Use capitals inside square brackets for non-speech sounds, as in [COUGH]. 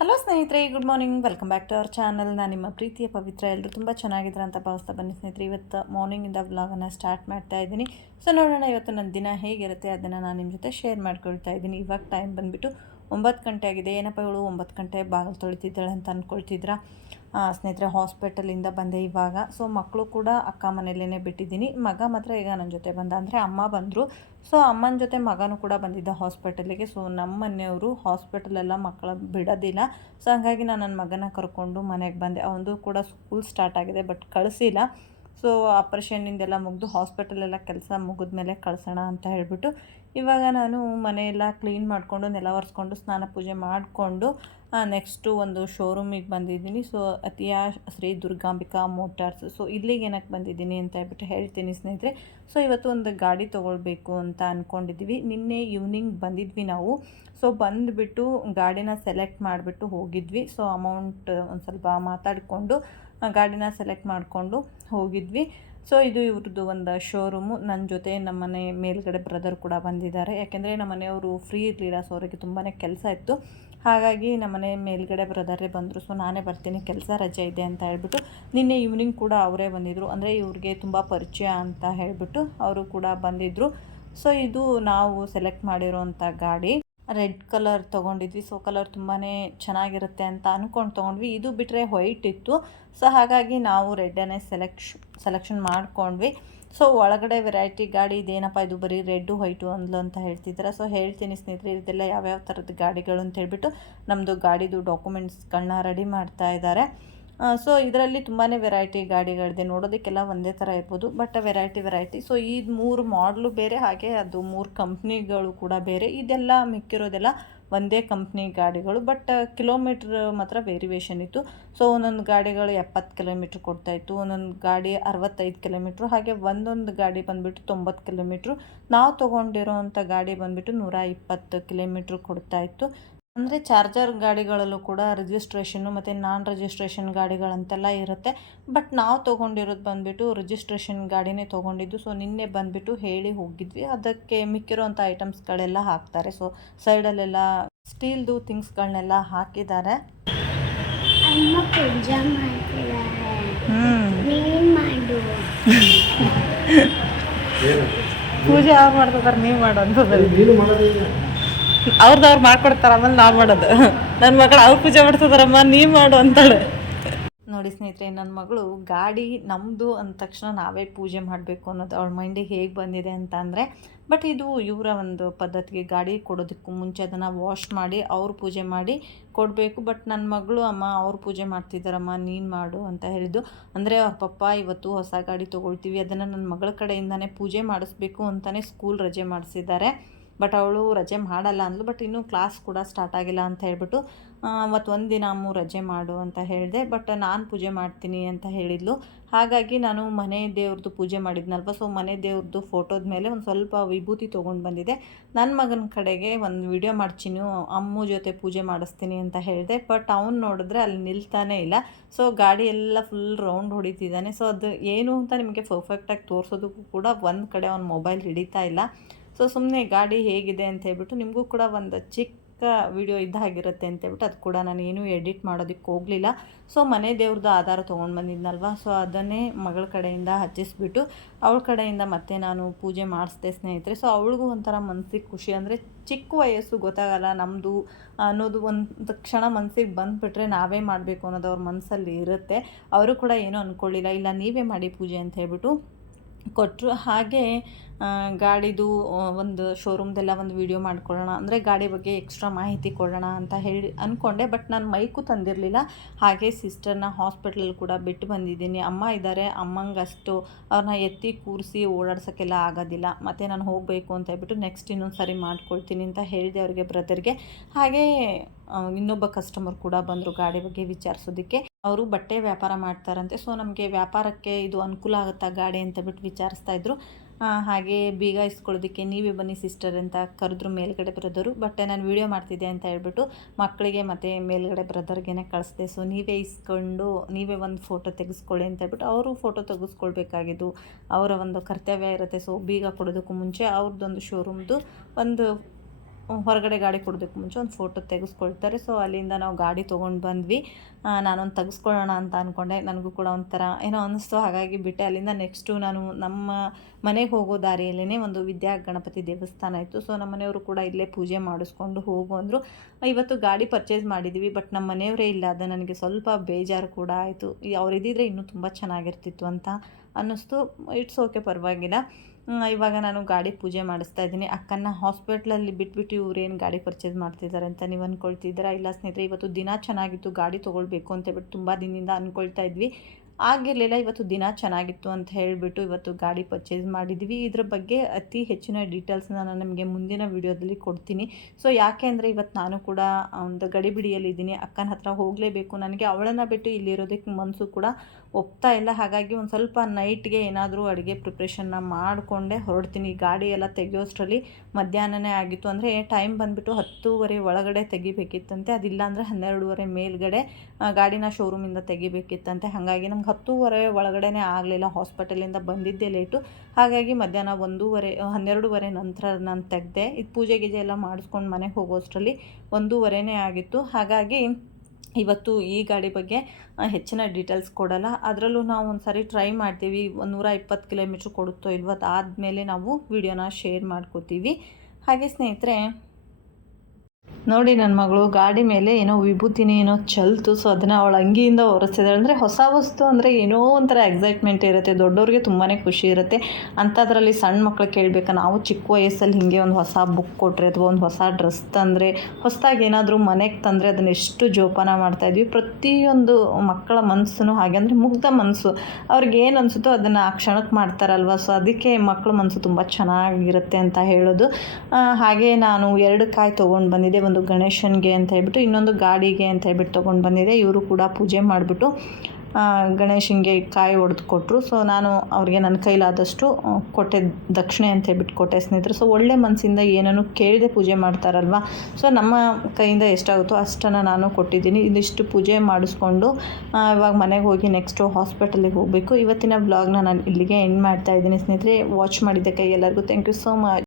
Hello ಸ್ನೇಹಿತರೆ good morning welcome back to our channel ನಾನು ನಿಮ್ಮ ಪ್ರೀತಿಯ ಪವಿತ್ರ. ಎಲ್ಲರೂ ತುಂಬ ಚೆನ್ನಾಗಿದ್ದಾರೆ ಅಂತ ಭಾವಿಸ್ತಾ ಬನ್ನಿ ಸ್ನೇಹಿತರೆ. ಇವತ್ತು ಮಾರ್ನಿಂಗಿಂದ ವ್ಲಾಗನ್ನು ಸ್ಟಾರ್ಟ್ ಮಾಡ್ತಾ ಇದ್ದೀನಿ. ಸೊ ನೋಡೋಣ ಇವತ್ತು ನನ್ನ ದಿನ ಹೇಗಿರುತ್ತೆ. ಅದನ್ನು ನಾನು ನಿಮ್ಮ ಜೊತೆ ಶೇರ್ ಮಾಡ್ಕೊಳ್ತಾ ಇದ್ದೀನಿ. ಇವಾಗ ಟೈಮ್ ಬಂದುಬಿಟ್ಟು ಒಂಬತ್ತು ಗಂಟೆ ಆಗಿದೆ. ಏನಪ್ಪ ಇವಳು ಒಂಬತ್ತು ಗಂಟೆ ಬಾಗಿಲು ತೊಳಿತಿದ್ದಾಳೆ ಅಂತ ಅಂದ್ಕೊಳ್ತಿದ್ರ ಸ್ನೇಹಿತರೆ, ಹಾಸ್ಪಿಟಲಿಂದ ಬಂದೆ ಇವಾಗ. ಸೊ, ಮಕ್ಕಳು ಕೂಡ ಅಕ್ಕ ಮನೆಯಲ್ಲೇ ಬಿಟ್ಟಿದ್ದೀನಿ. ಮಗ ಮಾತ್ರ ಈಗ ನನ್ನ ಜೊತೆ ಬಂದ. ಅಂದರೆ ಅಮ್ಮ ಬಂದರು. ಸೊ, ಅಮ್ಮನ ಜೊತೆ ಮಗನೂ ಕೂಡ ಬಂದಿದ್ದ ಹಾಸ್ಪಿಟಲಿಗೆ. ಸೊ ನಮ್ಮ ಮನೆಯವರು ಹಾಸ್ಪಿಟಲೆಲ್ಲ ಮಕ್ಕಳ ಬಿಡೋದಿಲ್ಲ. ಸೊ, ಹಾಗಾಗಿ ನಾನು ನನ್ನ ಮಗನ ಕರ್ಕೊಂಡು ಮನೆಗೆ ಬಂದೆ. ಅವನದು ಕೂಡ ಸ್ಕೂಲ್ ಸ್ಟಾರ್ಟ್ ಆಗಿದೆ, ಬಟ್ ಕಳಿಸಿಲ್ಲ. ಸೊ ಆಪ್ರೇಷನ್ನಿಂದೆಲ್ಲ ಮುಗಿದು ಹಾಸ್ಪಿಟಲೆಲ್ಲ ಕೆಲಸ ಮುಗಿದ ಮೇಲೆ ಕಳ್ಸೋಣ ಅಂತ ಹೇಳಿಬಿಟ್ಟು ಇವಾಗ ನಾನು ಮನೆಯೆಲ್ಲ ಕ್ಲೀನ್ ಮಾಡಿಕೊಂಡು ನೆಲ ಒರೆಸ್ಕೊಂಡು ಸ್ನಾನ ಪೂಜೆ ಮಾಡಿಕೊಂಡು ನೆಕ್ಸ್ಟು ಒಂದು ಶೋರೂಮಿಗೆ ಬಂದಿದ್ದೀನಿ. ಸೊ ಅತಿಯಾ ಶ್ರೀ ದುರ್ಗಾಂಬಿಕಾ ಮೋಟಾರ್ಸ್ ಸೊ ಇಲ್ಲಿಗೆ ಏನಕ್ಕೆ ಬಂದಿದ್ದೀನಿ ಅಂತ ಹೇಳ್ಬಿಟ್ಟು ಹೇಳ್ತೀನಿ ಸ್ನೇಹಿತರೆ. ಸೊ ಇವತ್ತು ಒಂದು ಗಾಡಿ ತೊಗೊಳ್ಬೇಕು ಅಂತ ಅಂದ್ಕೊಂಡಿದ್ದೀವಿ ನಿನ್ನೆ ಈವ್ನಿಂಗ್ ಬಂದಿದ್ವಿ ನಾವು. ಸೊ ಬಂದುಬಿಟ್ಟು ಗಾಡಿನ ಸೆಲೆಕ್ಟ್ ಮಾಡಿಬಿಟ್ಟು ಹೋಗಿದ್ವಿ. ಸೊ ಅಮೌಂಟ್ ಒಂದು ಸ್ವಲ್ಪ ಮಾತಾಡಿಕೊಂಡು ಗಾಡಿನ ಸೆಲೆಕ್ಟ್ ಮಾಡಿಕೊಂಡು ಹೋಗಿದ್ವಿ. ಸೊ ಇದು ಇವ್ರದ್ದು ಒಂದು ಶೋರೂಮು ನನ್ನ ಜೊತೆ ನಮ್ಮನೆ ಮೇಲ್ಗಡೆ ಬ್ರದರ್ ಕೂಡ ಬಂದಿದ್ದಾರೆ. ಯಾಕೆಂದರೆ ನಮ್ಮ ಮನೆಯವರು ಫ್ರೀ ಇರಲಿಲ್ಲ ಸೊ ಅವರಿಗೆ ತುಂಬಾ ಕೆಲಸ ಇತ್ತು. ಹಾಗಾಗಿ ನಮ್ಮನೆ ಮೇಲ್ಗಡೆ ಬ್ರದರೇ ಬಂದರು. ಸೊ ನಾನೇ ಬರ್ತೀನಿ, ಕೆಲಸ ರಜೆ ಇದೆ ಅಂತ ಹೇಳ್ಬಿಟ್ಟು ನಿನ್ನೆ ಈವ್ನಿಂಗ್ ಕೂಡ ಅವರೇ ಬಂದಿದ್ದರು ಅಂದರೆ ಇವ್ರಿಗೆ ತುಂಬ ಪರಿಚಯ ಅಂತ ಹೇಳಿಬಿಟ್ಟು ಅವರು ಕೂಡ ಬಂದಿದ್ದರು ಸೊ ಇದು ನಾವು ಸೆಲೆಕ್ಟ್ ಮಾಡಿರೋಂಥ ಗಾಡಿ. ರೆಡ್ ಕಲರ್ ತೊಗೊಂಡಿದ್ವಿ. ಸೊ ಕಲರ್ ತುಂಬಾ ಚೆನ್ನಾಗಿರುತ್ತೆ ಅಂತ ಅಂದ್ಕೊಂಡು ತೊಗೊಂಡ್ವಿ. ಇದು ಬಿಟ್ಟರೆ ವೈಟ್ ಇತ್ತು. ಸೊ ಹಾಗಾಗಿ ನಾವು ರೆಡ್ಡನ್ನೇ ಸೆಲೆಕ್ಷ್ ಸೆಲೆಕ್ಷನ್ ಮಾಡಿಕೊಂಡ್ವಿ. ಸೊ ಒಳಗಡೆ ವೆರೈಟಿ ಗಾಡಿ ಇದೇನಪ್ಪ, ಇದು ಬರೀ ರೆಡ್ಡು ವೈಟು ಅಂದ್ಲು ಅಂತ ಹೇಳ್ತಿದ್ದಾರೆ? ಸೊ ಹೇಳ್ತೀನಿ ಸ್ನೇಹಿತರೆ ಇದೆಲ್ಲ ಯಾವ್ಯಾವ ಥರದ ಗಾಡಿಗಳು ಅಂತ ಹೇಳಿಬಿಟ್ಟು ನಮ್ಮದು ಗಾಡಿದು ಡಾಕ್ಯುಮೆಂಟ್ಸ್ಗಳನ್ನ ರೆಡಿ ಮಾಡ್ತಾ ಇದ್ದಾರೆ. ಸೊ ಇದರಲ್ಲಿ ತುಂಬಾ ವೆರೈಟಿ ಗಾಡಿಗಳಿದೆ. ನೋಡೋದಕ್ಕೆಲ್ಲ ಒಂದೇ ಥರ ಇರ್ಬೋದು ಬಟ್ ವೆರೈಟಿ ವೆರೈಟಿ ಸೊ ಈ ಮೂರು ಮಾಡಲು ಬೇರೆ, ಹಾಗೆ ಅದು ಮೂರು ಕಂಪ್ನಿಗಳು ಕೂಡ ಬೇರೆ. ಇದೆಲ್ಲ ಮಿಕ್ಕಿರೋದೆಲ್ಲ ಒಂದೇ ಕಂಪ್ನಿ ಗಾಡಿಗಳು ಬಟ್ ಕಿಲೋಮೀಟ್ರ್ ಮಾತ್ರ ವೇರಿಯೇಷನ್ ಇತ್ತು. ಸೊ ಒಂದೊಂದು ಗಾಡಿಗಳು ಎಪ್ಪತ್ತು ಕಿಲೋಮೀಟ್ರ್ ಕೊಡ್ತಾಯಿತ್ತು ಒಂದೊಂದು ಗಾಡಿ ಅರವತ್ತೈದು ಕಿಲೋಮೀಟ್ರು ಹಾಗೆ ಒಂದೊಂದು ಗಾಡಿ ಬಂದುಬಿಟ್ಟು ತೊಂಬತ್ತು ಕಿಲೋಮೀಟ್ರು ನಾವು ತೊಗೊಂಡಿರೋವಂಥ ಗಾಡಿ ಬಂದುಬಿಟ್ಟು ನೂರ ಇಪ್ಪತ್ತು ಕಿಲೋಮೀಟ್ರ್ ಕೊಡ್ತಾಯಿತ್ತು ಅಂದರೆ ಚಾರ್ಜರ್ ಗಾಡಿಗಳಲ್ಲೂ ಕೂಡ ರಿಜಿಸ್ಟ್ರೇಷನ್ನು ಮತ್ತು ನಾನ್ ರಿಜಿಸ್ಟ್ರೇಷನ್ ಗಾಡಿಗಳಂತೆಲ್ಲ ಇರುತ್ತೆ. ಬಟ್ ನಾವು ತೊಗೊಂಡಿರೋದು ಬಂದುಬಿಟ್ಟು ರಿಜಿಸ್ಟ್ರೇಷನ್ ಗಾಡಿನೇ ತೊಗೊಂಡಿದ್ದು. ಸೊ ನಿನ್ನೆ ಬಂದುಬಿಟ್ಟು ಹೇಳಿ ಹೋಗಿದ್ವಿ. ಅದಕ್ಕೆ ಮಿಕ್ಕಿರೋಂಥ ಐಟಮ್ಸ್ಗಳೆಲ್ಲ ಹಾಕ್ತಾರೆ. ಸೊ ಸೈಡಲ್ಲೆಲ್ಲ ಸ್ಟೀಲ್ದು ಥಿಂಗ್ಸ್ಗಳನ್ನೆಲ್ಲ ಹಾಕಿದ್ದಾರೆ. [LAUGHS] ಪೂಜೆ ಯಾರು ಮಾಡ್ತಿದ್ದಾರೆ ನೀವು ಮಾಡೋದು ಅವ್ರದ್ದು ಅವ್ರು ಮಾಡ್ಕೊಡ್ತಾರ ಆಮೇಲೆ ನಾವು ಮಾಡೋದು. ನನ್ನ ಮಗಳು ಅವ್ರು ಪೂಜೆ ಮಾಡ್ತಿದಾರಮ್ಮ ನೀ ಮಾಡು ಅಂತಾಳೆ. ನೋಡಿ ಸ್ನೇಹಿತರೆ ನನ್ನ ಮಗಳು ಗಾಡಿ ನಮ್ಮದು ಅಂದ ತಕ್ಷಣ ನಾವೇ ಪೂಜೆ ಮಾಡಬೇಕು ಅನ್ನೋದು ಅವಳ ಮೈಂಡಿಗೆ ಹೇಗೆ ಬಂದಿದೆ ಅಂತ ಅಂದರೆ ಬಟ್ ಇದು ಇವರ ಒಂದು ಪದ್ಧತಿಗೆ ಗಾಡಿ ಕೊಡೋದಕ್ಕೂ ಮುಂಚೆ ಅದನ್ನು ವಾಶ್ ಮಾಡಿ ಅವ್ರು ಪೂಜೆ ಮಾಡಿ ಕೊಡಬೇಕು. ಬಟ್ ನನ್ನ ಮಗಳು, ಅಮ್ಮ ಅವ್ರು ಪೂಜೆ ಮಾಡ್ತಿದ್ದಾರಮ್ಮ ನೀನು ಮಾಡು ಅಂತ ಹೇಳಿದ್ದು. ಅಂದರೆ ಅವ್ರ ಪಪ್ಪ ಇವತ್ತು ಹೊಸ ಗಾಡಿ ತೊಗೊಳ್ತೀವಿ, ಅದನ್ನು ನನ್ನ ಮಗಳ ಕಡೆಯಿಂದನೇ ಪೂಜೆ ಮಾಡಿಸ್ಬೇಕು ಅಂತಲೇ ಸ್ಕೂಲ್ ರಜೆ ಮಾಡಿಸಿದ್ದಾರೆ. ಬಟ್ ಅವಳು ರಜೆ ಮಾಡಲ್ಲ ಅಂದ್ಲು, ಬಟ್ ಇನ್ನೂ ಕ್ಲಾಸ್ ಕೂಡ ಸ್ಟಾರ್ಟ್ ಆಗಿಲ್ಲ ಅಂತ ಹೇಳ್ಬಿಟ್ಟು ಮತ್ತು ಒಂದು ದಿನ ಅಮ್ಮು ರಜೆ ಮಾಡು ಅಂತ ಹೇಳಿದೆ, ಬಟ್ ನಾನು ಪೂಜೆ ಮಾಡ್ತೀನಿ ಅಂತ ಹೇಳಿದ್ಲು. ಹಾಗಾಗಿ ನಾನು ಮನೆ ದೇವ್ರದ್ದು ಪೂಜೆ ಮಾಡಿದ್ನಲ್ವ, ಸೊ ಮನೆ ದೇವ್ರದ್ದು ಫೋಟೋದ ಮೇಲೆ ಒಂದು ಸ್ವಲ್ಪ ವಿಭೂತಿ ತೊಗೊಂಡು ಬಂದಿದೆ. ನನ್ನ ಮಗನ ಕಡೆಗೆ ಒಂದು ವಿಡಿಯೋ ಮಾಡ್ತೀನಿ, ಅಮ್ಮು ಜೊತೆ ಪೂಜೆ ಮಾಡಿಸ್ತೀನಿ ಅಂತ ಹೇಳಿದೆ, ಬಟ್ ಅವ್ನು ನೋಡಿದ್ರೆ ಅಲ್ಲಿ ನಿಲ್ತಾನೆ ಇಲ್ಲ. ಸೊ ಗಾಡಿ ಎಲ್ಲ ಫುಲ್ ರೌಂಡ್ ಹೊಡಿತಿದ್ದಾನೆ. ಸೊ ಅದು ಏನು ಅಂತ ನಿಮಗೆ ಪರ್ಫೆಕ್ಟಾಗಿ ತೋರಿಸೋದಕ್ಕೂ ಕೂಡ ಒಂದು ಕಡೆ ಅವ್ನ ಮೊಬೈಲ್ ಹಿಡಿತಾ ಇಲ್ಲ. ಸೊ ಸುಮ್ಮನೆ ಗಾಡಿ ಹೇಗಿದೆ ಅಂತ ಹೇಳ್ಬಿಟ್ಟು ನಿಮಗೂ ಕೂಡ ಒಂದು ಚಿಕ್ಕ ವಿಡಿಯೋ ಇದ್ದಾಗಿರುತ್ತೆ ಅಂತ ಹೇಳ್ಬಿಟ್ಟು ಅದು ಕೂಡ ನಾನು ಏನೂ ಎಡಿಟ್ ಮಾಡೋದಕ್ಕೆ ಹೋಗಲಿಲ್ಲ. ಸೊ ಮನೆ ದೇವ್ರದ್ದು ಆಧಾರ ತೊಗೊಂಡು ಬಂದಿದ್ನಲ್ವ? ಸೊ ಅದನ್ನೇ ಮಗಳ ಕಡೆಯಿಂದ ಹಚ್ಚಿಸ್ಬಿಟ್ಟು ಅವಳ ಕಡೆಯಿಂದ ಮತ್ತೆ ನಾನು ಪೂಜೆ ಮಾಡಿಸ್ದೆ ಸ್ನೇಹಿತರೆ. ಸೊ ಅವಳಿಗೂ ಒಂಥರ ಮನಸ್ಸಿಗೆ ಖುಷಿ ಅಂದರೆ ಚಿಕ್ಕ ವಯಸ್ಸು ಗೊತ್ತಾಗಲ್ಲ ನಮ್ಮದು ಅನ್ನೋದು ಒಂದು ಕ್ಷಣ ಮನಸ್ಸಿಗೆ ಬಂದುಬಿಟ್ರೆ ನಾವೇ ಮಾಡಬೇಕು ಅನ್ನೋದು ಅವ್ರ ಮನಸ್ಸಲ್ಲಿ ಇರುತ್ತೆ. ಅವರು ಕೂಡ ಏನೂ ಅಂದ್ಕೊಳ್ಳಿಲ್ಲ ಇಲ್ಲ, ನೀವೇ ಮಾಡಿ ಪೂಜೆ ಅಂತ ಹೇಳ್ಬಿಟ್ಟು ಕೊಟ್ಟರು ಹಾಗೆ ಗಾಡಿದು ಒಂದು ಶೋರೂಮ್ದೆಲ್ಲ ಒಂದು ವೀಡಿಯೋ ಮಾಡ್ಕೊಳ್ಳೋಣ. ಅಂದರೆ ಗಾಡಿ ಬಗ್ಗೆ ಎಕ್ಸ್ಟ್ರಾ ಮಾಹಿತಿ ಕೊಡೋಣ ಅಂತ ಹೇಳಿ ಅಂದ್ಕೊಂಡೆ ಬಟ್ ನಾನು ಮೈಕು ತಂದಿರಲಿಲ್ಲ. ಹಾಗೆ ಸಿಸ್ಟರ್ನ ಹಾಸ್ಪಿಟ್ಲಲ್ಲಿ ಕೂಡ ಬಿಟ್ಟು ಬಂದಿದ್ದೀನಿ. ಅಮ್ಮ ಇದ್ದಾರೆ ಅಮ್ಮಂಗಷ್ಟು ಅವ್ರನ್ನ ಎತ್ತಿ ಕೂರಿಸಿ ಓಡಾಡ್ಸೋಕ್ಕೆಲ್ಲ ಆಗೋದಿಲ್ಲ. ಮತ್ತು ನಾನು ಹೋಗಬೇಕು ಅಂತ ಹೇಳ್ಬಿಟ್ಟು ನೆಕ್ಸ್ಟ್ ಇನ್ನೊಂದು ಸಾರಿ ಮಾಡ್ಕೊಳ್ತೀನಿ ಅಂತ ಹೇಳಿದೆ ಅವರಿಗೆ ಬ್ರದರ್ಗೆ ಹಾಗೇ ಇನ್ನೊಬ್ಬ ಕಸ್ಟಮರ್ ಕೂಡ ಬಂದರು ಗಾಡಿ ಬಗ್ಗೆ ವಿಚಾರಿಸೋದಕ್ಕೆ. ಅವರು ಬಟ್ಟೆ ವ್ಯಾಪಾರ ಮಾಡ್ತಾರಂತೆ. ಸೊ, ನಮಗೆ ವ್ಯಾಪಾರಕ್ಕೆ ಇದು ಅನುಕೂಲ ಆಗುತ್ತಾ ಗಾಡಿ ಅಂತ ಬಿಟ್ಟು ವಿಚಾರಿಸ್ತಾ ಇದ್ರು. ಹಾಗೆ ಬೀಗ ಇಸ್ಕೊಳ್ಳೋದಕ್ಕೆ ನೀವೇ ಬನ್ನಿ ಸಿಸ್ಟರ್ ಅಂತ ಕರೆದ್ರು ಮೇಲ್ಗಡೆ ಬ್ರದರು. ಬಟ್ಟೆ ನಾನು ವೀಡಿಯೋ ಮಾಡ್ತಿದ್ದೆ ಅಂತ ಹೇಳ್ಬಿಟ್ಟು ಮಕ್ಕಳಿಗೆ ಮತ್ತು ಮೇಲ್ಗಡೆ ಬ್ರದರ್ಗೆ ಕಳಿಸ್ದೆ. ಸೊ, ನೀವೇ ಇಸ್ಕೊಂಡು, ನೀವೇ ಒಂದು ಫೋಟೋ ತೆಗೆಸ್ಕೊಳ್ಳಿ ಅಂತ ಹೇಳ್ಬಿಟ್ಟು ಅವರು ಫೋಟೋ ತೆಗೆಸ್ಕೊಳ್ಬೇಕಾಗಿದ್ದು. ಅವರ ಒಂದು ಕರ್ತವ್ಯ ಇರುತ್ತೆ. ಸೊ, ಬೀಗ ಕೊಡೋದಕ್ಕೂ ಮುಂಚೆ ಅವ್ರದ್ದೊಂದು ಶೋರೂಮ್ದು ಒಂದು ಹೊರಗಡೆ ಗಾಡಿ ಕೊಡೋದಕ್ಕೆ ಮುಂಚೆ ಒಂದು ಫೋಟೋ ತೆಗೆಸ್ಕೊಳ್ತಾರೆ. ಸೊ ಅಲ್ಲಿಂದ ನಾವು ಗಾಡಿ ತೊಗೊಂಡು ಬಂದ್ವಿ. ನಾನೊಂದು ತೆಗೆಸ್ಕೊಳ್ಳೋಣ ಅಂತ ಅಂದ್ಕೊಂಡೆ ನನಗೂ ಕೂಡ ಒಂಥರ ಏನೋ ಅನ್ನಿಸ್ತು ಹಾಗಾಗಿ ಬಿಟ್ಟೆ. ಅಲ್ಲಿಂದ ನೆಕ್ಸ್ಟು ನಾನು ನಮ್ಮ ಮನೆಗೆ ಹೋಗೋ ದಾರಿಯಲ್ಲೇ ಒಂದು ವಿದ್ಯಾ ಗಣಪತಿ ದೇವಸ್ಥಾನ ಇತ್ತು. ಸೊ ನಮ್ಮ ಮನೆಯವರು ಕೂಡ ಇಲ್ಲೇ ಪೂಜೆ ಮಾಡಿಸ್ಕೊಂಡು ಹೋಗು ಅಂದರು. ಇವತ್ತು ಗಾಡಿ ಪರ್ಚೇಸ್ ಮಾಡಿದ್ದೀವಿ ಬಟ್ ನಮ್ಮ ಮನೆಯವರೇ ಇಲ್ಲ. ಅದು ನನಗೆ ಸ್ವಲ್ಪ ಬೇಜಾರು ಕೂಡ ಆಯಿತು. ಅವ್ರು ಇದ್ದಿದ್ರೆ ಇನ್ನೂ ತುಂಬ ಚೆನ್ನಾಗಿರ್ತಿತ್ತು ಅಂತ ಅನ್ನಿಸ್ತು ಇಟ್ಸ್ ಓಕೆ ಪರವಾಗಿಲ್ಲ. ಇವಾಗ ನಾನು ಗಾಡಿ ಪೂಜೆ ಮಾಡಿಸ್ತಾ ಇದ್ದೀನಿ. ಅಕ್ಕನ ಹಾಸ್ಪಿಟ್ಲಲ್ಲಿ ಬಿಟ್ಬಿಟ್ಟು ಇವ್ರೇನು ಗಾಡಿ ಪರ್ಚೇಸ್ ಮಾಡ್ತಿದ್ದಾರೆ ಅಂತ ನೀವು ಅಂದ್ಕೊಳ್ತಿದ್ದೀರಾ ಇಲ್ಲ ಸ್ನೇಹಿತರೆ, ಇವತ್ತು ದಿನ ಚೆನ್ನಾಗಿತ್ತು, ಗಾಡಿ ತೊಗೊಳ್ಬೇಕು ಅಂತ ಹೇಳ್ಬಿಟ್ಟು ತುಂಬ ದಿನದಿಂದ ಅಂದ್ಕೊಳ್ತಾ ಇದ್ವಿ. ಆಗಿರಲಿಲ್ಲ, ಇವತ್ತು ದಿನ ಚೆನ್ನಾಗಿತ್ತು ಅಂತ ಹೇಳಿಬಿಟ್ಟು ಇವತ್ತು ಗಾಡಿ ಪರ್ಚೇಸ್ ಮಾಡಿದ್ವಿ. ಇದ್ರ ಬಗ್ಗೆ ಅತಿ ಹೆಚ್ಚಿನ ಡೀಟೇಲ್ಸ್ನ ನಾನು ನಿಮಗೆ ಮುಂದಿನ ವೀಡಿಯೋದಲ್ಲಿ ಕೊಡ್ತೀನಿ. ಸೊ ಯಾಕೆ ಅಂದರೆ ಇವತ್ತು ನಾನು ಕೂಡ ಒಂದು ಗಡಿಬಿಡಿಯಲ್ಲಿದ್ದೀನಿ ಅಕ್ಕನ ಹತ್ರ ಹೋಗಲೇಬೇಕು. ನನಗೆ ಅವಳನ್ನು ಬಿಟ್ಟು ಇಲ್ಲಿರೋದಕ್ಕೆ ಮನಸ್ಸು ಕೂಡ ಒಪ್ತಾ ಇಲ್ಲ. ಹಾಗಾಗಿ ಒಂದು ಸ್ವಲ್ಪ ನೈಟ್ಗೆ ಏನಾದರೂ ಅಡುಗೆ ಪ್ರಿಪ್ರೇಷನ್ನ ಮಾಡಿಕೊಂಡೇ ಹೊರಡ್ತೀನಿ. ಗಾಡಿ ಎಲ್ಲ ತೆಗೆಯೋಷ್ಟರಲ್ಲಿ ಮಧ್ಯಾಹ್ನನೇ ಆಗಿತ್ತು. ಅಂದರೆ ಟೈಮ್ ಬಂದುಬಿಟ್ಟು ಹತ್ತೂವರೆ ಒಳಗಡೆ ತೆಗಿಬೇಕಿತ್ತಂತೆ. ಅದಿಲ್ಲ ಅಂದರೆ ಹನ್ನೆರಡೂವರೆ ಮೇಲ್ಗಡೆ ಗಾಡಿನ ಶೋರೂಮಿಂದ ತೆಗಿಬೇಕಿತ್ತಂತೆ. ಹಾಗಾಗಿ ನಮ್ಗೆ ಹತ್ತೂವರೆ ಒಳಗಡೆನೇ ಆಗಲಿಲ್ಲ, ಹಾಸ್ಪಿಟಲಿಂದ ಬಂದಿದ್ದೆ ಲೇಟು. ಹಾಗಾಗಿ ಮಧ್ಯಾಹ್ನ ಒಂದೂವರೆ, ಹನ್ನೆರಡೂವರೆ ನಂತರ ನಾನು ತೆಗೆದೆ. ಇದು ಪೂಜೆ ಗೀಜೆ ಎಲ್ಲ ಮಾಡಿಸ್ಕೊಂಡು ಮನೆಗೆ ಹೋಗೋಷ್ಟರಲ್ಲಿ ಒಂದೂವರೆನೇ ಆಗಿತ್ತು. ಹಾಗಾಗಿ ಇವತ್ತು ಈ ಗಾಡಿ ಬಗ್ಗೆ ಹೆಚ್ಚಿನ ಡೀಟೇಲ್ಸ್ ಕೊಡಲ್ಲ. ಅದರಲ್ಲೂ ನಾವು ಒಂದು ಸಾರಿ ಟ್ರೈ ಮಾಡ್ತೀವಿ. ನೂರ ಇಪ್ಪತ್ತು ಕಿಲೋಮೀಟ್ರ್ ಕೊಡುತ್ತೋ ಇಲ್ವತ್ತು ಆದಮೇಲೆ ನಾವು ವಿಡಿಯೋನ ಶೇರ್ ಮಾಡ್ಕೋತೀವಿ. ಹಾಗೆ ಸ್ನೇಹಿತರೆ ನೋಡಿ ನನ್ನ ಮಗಳು, ಗಾಡಿ ಮೇಲೆ ಏನೋ ವಿಭೂತಿನೇ ಏನೋ ಚಲ್ತು ಸೊ ಅದನ್ನು ಅವಳ ಅಂಗಿಯಿಂದ ಒರೆಸಿದಾಳೆ. ಅಂದರೆ ಹೊಸ ವಸ್ತು ಅಂದರೆ ಏನೋ ಒಂಥರ ಎಕ್ಸೈಟ್ಮೆಂಟ್ ಇರುತ್ತೆ, ದೊಡ್ಡವ್ರಿಗೆ ತುಂಬಾ ಖುಷಿ ಇರುತ್ತೆ. ಅಂಥದ್ರಲ್ಲಿ ಸಣ್ಣ ಮಕ್ಳು ಕೇಳಬೇಕಾ, ನಾವು ಚಿಕ್ಕ ವಯಸ್ಸಲ್ಲಿ ಹಿಂಗೆ ಒಂದು ಹೊಸ ಬುಕ್ ಕೊಟ್ಟರೆ ಅಥವಾ ಒಂದು ಹೊಸ ಡ್ರೆಸ್ ತಂದರೆ, ಹೊಸದಾಗಿ ಏನಾದರೂ ಮನೆಗೆ ತಂದರೆ ಅದನ್ನು ಎಷ್ಟು ಜೋಪಾನ ಮಾಡ್ತಾಯಿದ್ವಿ ಪ್ರತಿಯೊಂದು ಮಕ್ಕಳ ಮನಸ್ಸು ಹಾಗೆ, ಅಂದರೆ ಮುಗ್ಧ ಮನಸ್ಸು ಅವ್ರಿಗೆ ಏನು ಅನಿಸುತ್ತೋ ಅದನ್ನು ಆ ಕ್ಷಣಕ್ಕೆ ಮಾಡ್ತಾರಲ್ವ ಸೊ ಅದಕ್ಕೆ ಮಕ್ಕಳ ಮನಸ್ಸು ತುಂಬ ಚೆನ್ನಾಗಿರುತ್ತೆ ಅಂತ ಹೇಳೋದು. ಹಾಗೆ ನಾನು ಎರಡು ಕಾಯಿ ತೊಗೊಂಡು ಬಂದಿದ್ದೆ. ಒಂದು ಗಣೇಶನಿಗೆ ಅಂತ ಹೇಳ್ಬಿಟ್ಟು ಇನ್ನೊಂದು ಗಾಡಿಗೆ ಅಂತ ಹೇಳ್ಬಿಟ್ಟು ತೊಗೊಂಡು ಬಂದಿದೆ. ಇವರು ಕೂಡ ಪೂಜೆ ಮಾಡಿಬಿಟ್ಟು ಗಣೇಶನಿಗೆ ಕಾಯಿ ಹೊಡೆದು ಕೊಟ್ಟರು ಸೊ ನಾನು ಅವ್ರಿಗೆ ನನ್ನ ಕೈಲಾದಷ್ಟು ಕೊಟ್ಟೆ ದಕ್ಷಿಣೆ ಅಂತ ಹೇಳ್ಬಿಟ್ಟು ಕೊಟ್ಟೆ ಸ್ನೇಹಿತರು. ಸೊ ಒಳ್ಳೆ ಮನಸ್ಸಿಂದ ಏನನ್ನು ಕೇಳಿದೆ ಪೂಜೆ ಮಾಡ್ತಾರಲ್ವ? ಸೊ ನಮ್ಮ ಕೈಯಿಂದ ಎಷ್ಟಾಗುತ್ತೋ ಅಷ್ಟನ್ನು ನಾನು ಕೊಟ್ಟಿದ್ದೀನಿ. ಇದಿಷ್ಟು ಪೂಜೆ ಮಾಡಿಸ್ಕೊಂಡು ಇವಾಗ ಮನೆಗೆ ಹೋಗಿ ನೆಕ್ಸ್ಟು ಹಾಸ್ಪಿಟಲಿಗೆ ಹೋಗಬೇಕು. ಇವತ್ತಿನ ಬ್ಲಾಗ್ನ ನಾನು ಇಲ್ಲಿಗೆ ಎಂಡ್ ಮಾಡ್ತಾ ಇದ್ದೀನಿ ಸ್ನೇಹಿತರೆ. ವಾಚ್ ಮಾಡಿದ್ದಕ್ಕೆ ಎಲ್ಲರಿಗೂ ಥ್ಯಾಂಕ್ ಯು ಸೋ ಮಚ್